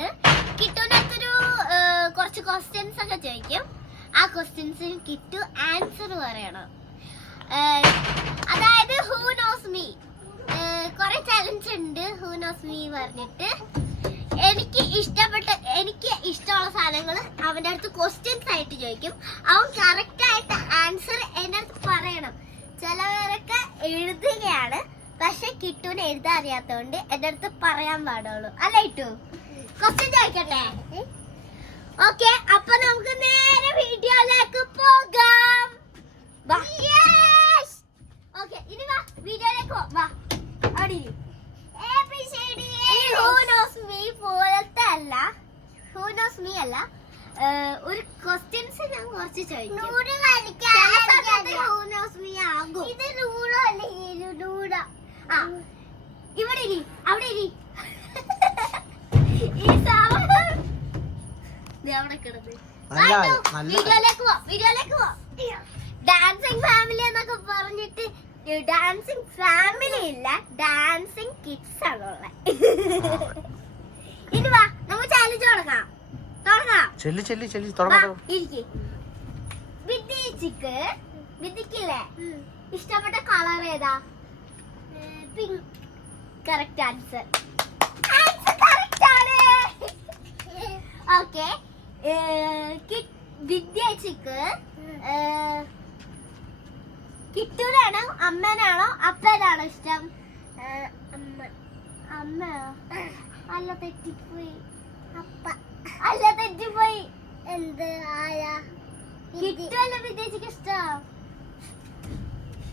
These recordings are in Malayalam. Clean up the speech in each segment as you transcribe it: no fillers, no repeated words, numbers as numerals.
ആണ്. കിട്ടുവിന്റെ അടുത്തൊരു കുറച്ച് ക്വസ്റ്റ്യൻസ് ഒക്കെ ചോദിക്കും. ആ ക്വസ്റ്റ്യൻസിന് കിട്ടു ആൻസർ പറയണം. അതായത് ഹൂ നോസ് മീ, കുറെ ചലഞ്ച് ഉണ്ട്. ഹൂ നോസ് മീ പറഞ്ഞിട്ട് എനിക്ക് ഇഷ്ടമുള്ള സാധനങ്ങൾ അവന്റെ അടുത്ത് ക്വസ്റ്റ്യൻസ് ആയിട്ട് ചോദിക്കും. അവൻ കറക്റ്റ് ആയിട്ട് ആൻസർ എന്റെ അടുത്ത് പറയണം. ചിലവരൊക്കെ എഴുതുകയാണ്, പക്ഷെ കിട്ടുവിന് എഴുതാൻ അറിയാത്തതുകൊണ്ട് എന്റെ അടുത്ത് പറയാൻ പാടുള്ളൂ. അല്ല കിട്ടു, ക്വസ്റ്റ്യൻ ചോദിക്കട്ടെ? ഓക്കെ, അപ്പൊ നമുക്ക് നേരെ വീഡിയോയിലേക്ക് പോകാം. ഓക്കെ, ഇനി വാ വീഡിയോയിലേക്ക് വാ. അവിടെ പോലത്തെ അല്ല, ഹൂ നോസ് മീ അല്ല, ഒരു ക്വസ്റ്റ്യൻസ് ഞാൻ കുറച്ച് ചോദിക്കും. ഇവിടെ ഇരി, അവിടെ ഇരി. ഈ സാധനം അവിടെ കിടന്ന് വീഡിയോയിലേക്ക് പോ. ഡാൻസിങ് ഫാമിലി എന്നൊക്കെ പറഞ്ഞിട്ട് ഡാൻസിങ് ഫാമിലി ഇല്ല, ഡാൻസിങ് കിഡ്സ് ആണുള്ളത്. ഇനി വാ, നമുക്ക് ചാലഞ്ച് തുടങ്ങാം. വിദ്യക്കില്ലേ ഇഷ്ടപ്പെട്ട കളർ ഏതാ? പിങ്ക്. കറക്റ്റ് ആൻസർ കറക്റ്റ് ആണ്. ഓക്കെ, വിദ്യച്ചിക്ക് കിട്ടൂരാണോ അമ്മനാണോ അപ്പനാണോ ഇഷ്ടം? അമ്മ അല്ല, തെറ്റിപ്പോയി. അല്ല, തെറ്റിപ്പോയി. എന്ത് ആയാ? കിട്ടുമല്ലോ വിദ്യച്ചിക്ക് ഇഷ്ടം,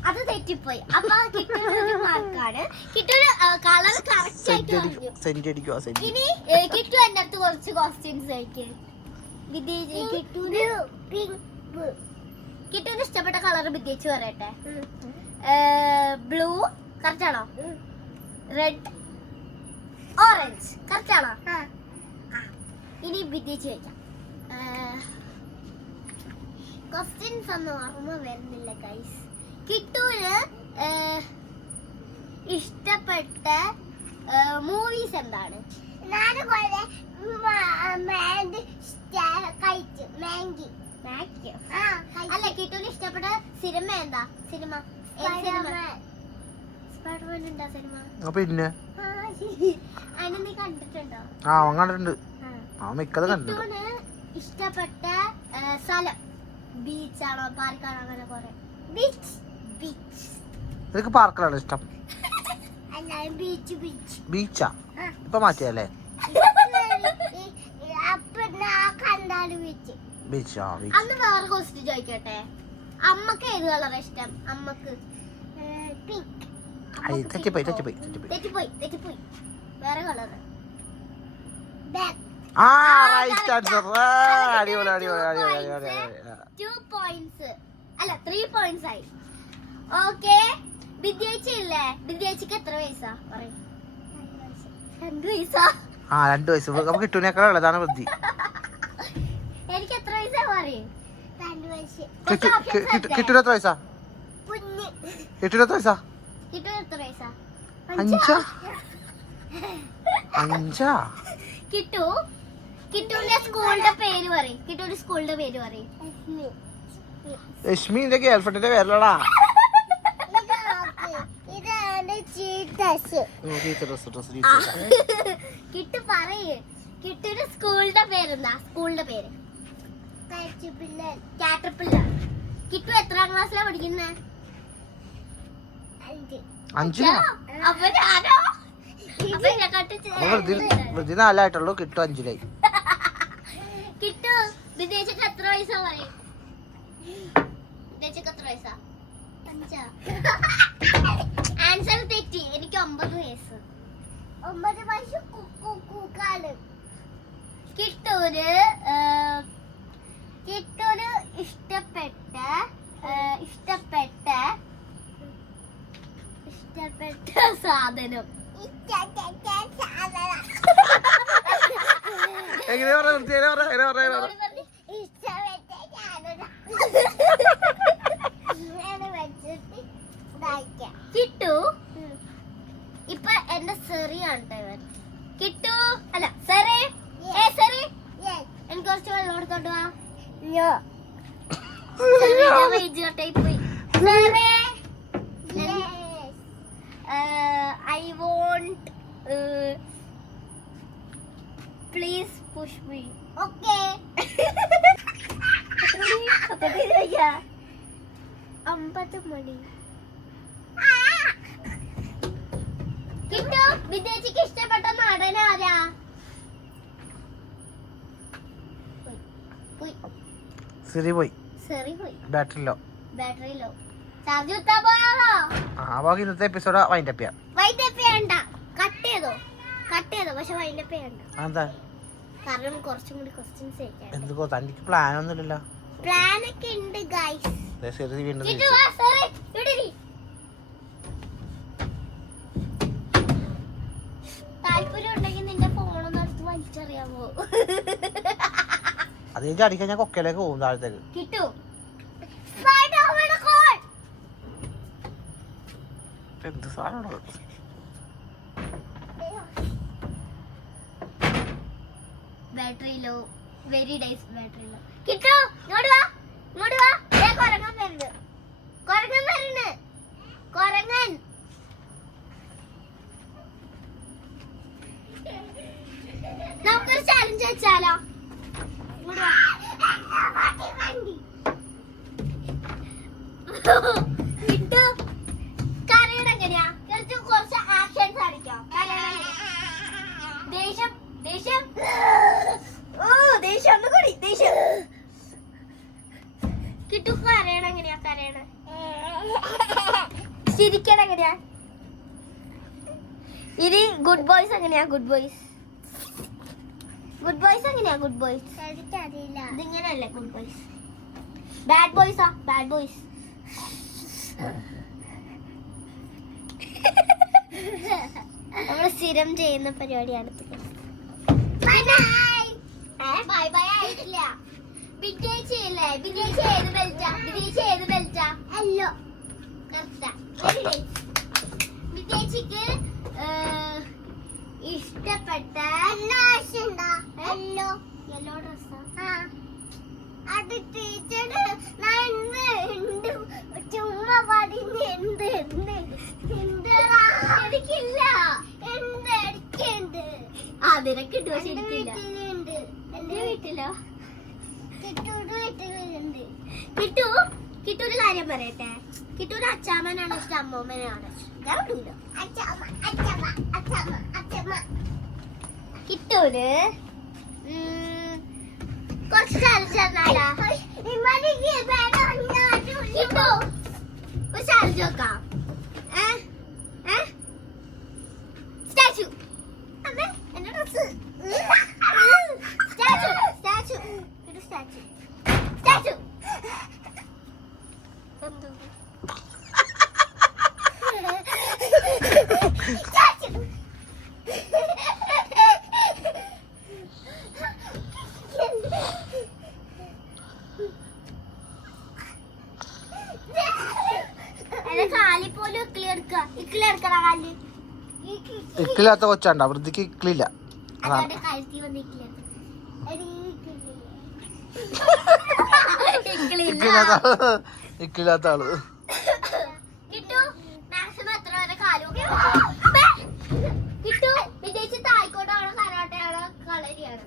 അത് തെറ്റിപ്പോയി. അപ്പൊ കിട്ടൂര് മാർക്കാണ്. കിട്ടൂര് കളർ കറക്റ്റ് ആയിട്ട് പറഞ്ഞു. ഇനി കിട്ടു എന്റെ അടുത്ത് കുറച്ച് ക്വസ്റ്റ്യൻസ് ചോദിക്കും. കിട്ടുവിന് ഇഷ്ടപ്പെട്ട കളർ വിദ്യച്ച് പറയട്ടെ. ബ്ലൂ കറക്റ്റ് ആണോ? റെഡ്, ഓറഞ്ച് കറക്റ്റ് ആണോ? ഇനി വിദ്യച്ച് ചോദിക്കാം. ക്വസ്റ്റ്യൻസ് ഒന്നും ഓർമ്മ വരുന്നില്ല ഗൈസ്. കിട്ടൂന് ഇഷ്ടപ്പെട്ട മൂവീസ് എന്താണ്? അല്ല, കിട്ടൂന് ഇഷ്ടപ്പെട്ട സിനിമ എന്താ? സിനിമ സ്പൈഡർമാൻ ഉണ്ടോ സിനിമ? പിന്നെ അതിന് നീ കണ്ടിട്ടുണ്ടോ? കിട്ടൂന് ഇഷ്ടപ്പെട്ട സ്ഥലം ബീച്ചാണോ പാർക്കാണോ? അങ്ങനെ കുറെ ബീച്ച്. നിനക്ക് പാർക്കിലാണ് ഇഷ്ടം? ബീച്ചാ ഇപ്പൊ മാറ്റിയല്ലേ? അന്ന് വേറെ ക്വസ്റ്റ്യൻ ചോദിക്കട്ടെ. അമ്മക്ക് ഏത് കളറാ ഇഷ്ടം? അമ്മക്ക് പിങ്ക്. തെറ്റിപ്പോയി. വേറെ കളർ. Right answer. 2 പോയിന്റ്സ് അല്ല 3 പോയിന്റ്സ് ആയി. ഓക്കെ, വിദ്യാച്ചി ഇല്ലേ? വിദ്യാച്ചിക്ക് എത്ര വയസ്സാ? പറയും. 2 വയസ്സാ? 2 വയസ്സ്. നമുക്ക് കിട്ടുന്നേക്കാൾ ഉള്ളതാണ് ബുദ്ധി. എനിക്ക് എത്ര വയസ്സാ? പറയും. 2 വയസ്സ്. കിട്ടുന്ന എത്ര വയസ്സാ? കിട്ടുന്ന എത്ര വയസ്സാ? അഞ്ചാ. കിട്ടുവിന്റെ സ്കൂളിന്റെ പേര് പറയും. കിട്ടുവിന്റെ സ്കൂളിന്റെ പേര് പറയും. ലക്ഷ്മിന്റെ ഗേൾഫ്രണ്ടിന്റെ പേരല്ലടാ. കിട്ടു പറയേ. കിട്ടുവിന്റെ സ്കൂളിന്റെ പേരെന്താ? സ്കൂളിന്റെ പേര് കാറ്റർപില്ലർ. കിട്ടു എത്രാം ക്ലാസ്സിലാ പഠിക്കുന്നേ? 5. വൃദ്ധി 4 ആയിട്ടുള്ളൂ. കിട്ടു 5-ലായി. കിട്ടു വിദേശക്ക് എത്ര വയസ്സാ? പറയും. വിദേശക്ക് എത്ര വയസ്സാ? 5. ആൻസർ തെറ്റി. എനിക്ക് 9 വയസ്സ്. 9 വയസ്സ്. കിട്ടൂര് ഇഷ്ടപ്പെട്ട സാധനം. കിട്ടു ഇപ്പൊ എന്റെ സെറിയാണ്. കിട്ടു അല്ല സെറേ കൊണ്ടുവാ റേഞ്ച് കട്ടായി പോയി. I want please push me. Okay 50 money. Kittu വിദേശിക്ക് ഇഷ്ടപ്പെട്ട നടൻ ആരാ? സിറി പോയി. Battery law. ചാർജ് കുത്താൻ പോയാലോ? ബാക്കി ഇന്നത്തെ എപ്പിസോഡ് വൈൻഡ് അപ്പ് ചെയ്യാം. ചെയ്യണ്ട. കട്ട് ചെയ്തോ പക്ഷെ വൈൻഡ് അപ്പ് ചെയ്യണ്ട. എന്താ? കാരണം കുറച്ചും കൂടി ക്വസ്റ്റ്യൻസ് ചോദിക്കാൻ. എന്തുകോ തനിക്ക് പ്ലാൻ ഒന്നുമില്ലല്ലോ. പ്ലാൻ ഒക്കെ ഉണ്ട് ഗൈസ്. സിറി വീണ്ടും താല്പര്യം ഉണ്ടെങ്കിൽ നിന്റെ ഫോണൊന്നും എടുത്ത് വലിച്ചറിയാമോ? അത് കഴിഞ്ഞ് അടിക്കാൻ ഞാൻ കൊക്കയിലേക്ക് പോകും താഴത്തേക്ക്. കിട്ടു എന്ത് സാധനം battery low. Very days battery low. Kittu ഇങ്ങോട്ട് വാ. കൊരങ്ങൻ വരുന്നു. കൊരങ്ങൻ നമുക്കൊരു ചാലഞ്ച് വെച്ചാലോ? കിട്ടു കരയുടെ എങ്ങനെയാ? കുറച്ച് ആക്ഷൻസ് കാണിക്കാം. ദേഷ്യം കിട്ടു കരയണ എങ്ങനെയാ? ചിരിക്കണ എങ്ങനെയാ? ഇനി ഗുഡ് ബോയ്സ് എങ്ങനെയാ? ഗുഡ് ബോയ്സ് എങ്ങനെയാ? ഗുഡ് ബോയ്സ് എനിക്കറിയില്ല. ഇതിങ്ങനെയല്ലേ ഗുഡ് ബോയ്സ്. ബാഡ് ബോയ്സാ? ബാഡ് ബോയ്സ് നമ്മൾ സ്ഥിരം ചെയ്യുന്ന പരിപാടിയാണ്. ബൈ ബൈ ആയിട്ടില്ല. വിജയിച്ച് ഏത് ബെൽറ്റാ? അല്ലോ വിജയിച്ചിക്ക് ഇഷ്ടപ്പെട്ട യെല്ലോ ഡ്രസ്സാ. അത് ടീച്ചർ ചുമ്മാ എനിക്കില്ല. നിനക്കുണ്ട് പക്ഷെ എനിക്കില്ല. എന്റെ വീട്ടിലോ? കിട്ടൂര് കാര്യം പറയട്ടെ. കിട്ടൂര് അച്ചാമ്മനാണ് ഇഷ്ടം അമ്മൂമ്മനാണ്? കിട്ടൂര് കുറച്ച് ചാലഞ്ച് ചാലഞ്ച് നോക്കാം. സ്റ്റാച്ചു എന്റെ ഡ്രസ്. സ്റ്റാച്ചു കാലിപ്പോലും ഇക്കിലെടുക്കണ കാല്. ഇക്കില്ലാത്ത കൊച്ചാണ്ട വൃത്തിക്ക് ഇക്കിളില്ല. ഇക്കില്ലാത്ത ആള്. കിട്ടു മാക്സിമം എത്ര വരെ കാലും കിട്ടു? വിജയിച്ച് തായ്ക്കൊണ്ടാണോ കരാട്ടയാണോ കളരിയാണോ?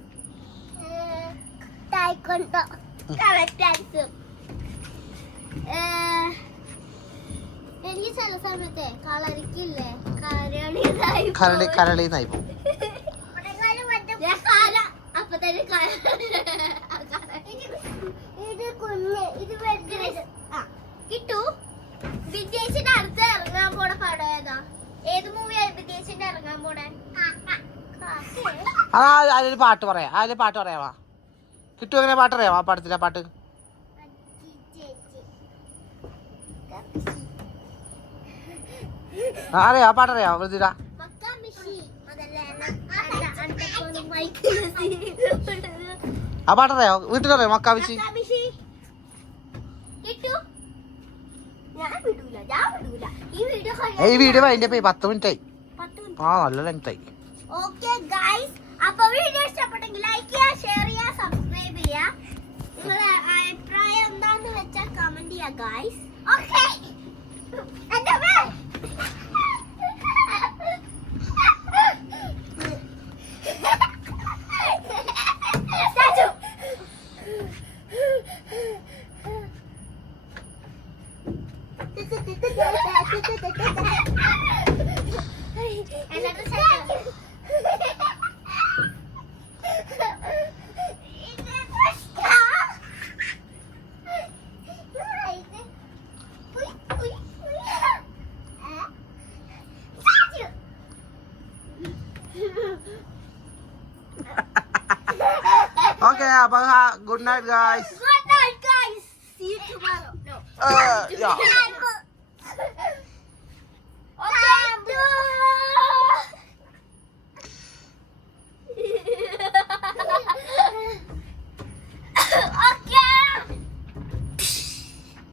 തായ്ക്കൊണ്ടോ. Correct answer. എനിക്ക് ചില സമയത്തെ കളരിക്കില്ലേ കരളിന്നായി പോകും. അപ്പൊ തന്നെ കിട്ടു വിജയിച്ചിട്ട് അടുത്ത് ഇറങ്ങാൻ പോണ പടം ഏതാ? ഏത് മൂവിയാണ് വിജയിച്ചിട്ട് ഇറങ്ങാൻ പോണേ? അതിലൊരു പാട്ട് പറയാവാ. കിട്ടു എങ്ങനെ പാട്ട് അറിയാമോ? ആ പടത്തിലെ പാട്ട് അറിയാ? ആ പാട്ടറിയാമോ വൃതിര? ആ പാട്ടറിയാമോ? വീട്ടിലറിയാമോ മക്കാവിശി? ഈ വീഡിയോ അതിന്റെ 10 മിനിറ്റ് ആയി. നല്ല ലെങ്ത് ആയി. ഓക്കെ ഗൈസ്, അപ്പൊ വീഡിയോ ഇഷ്ടപ്പെട്ടെങ്കിൽ ലൈക്ക് ചെയ്യുക, ഷെയർ ചെയ്യുക, സബ്സ്ക്രൈബ് ചെയ്യുക. guys. Okay. And the bell. Statue. Another statue. Okay അപ്പൊ good night guys Good night, guys. See you tomorrow. No. yeah.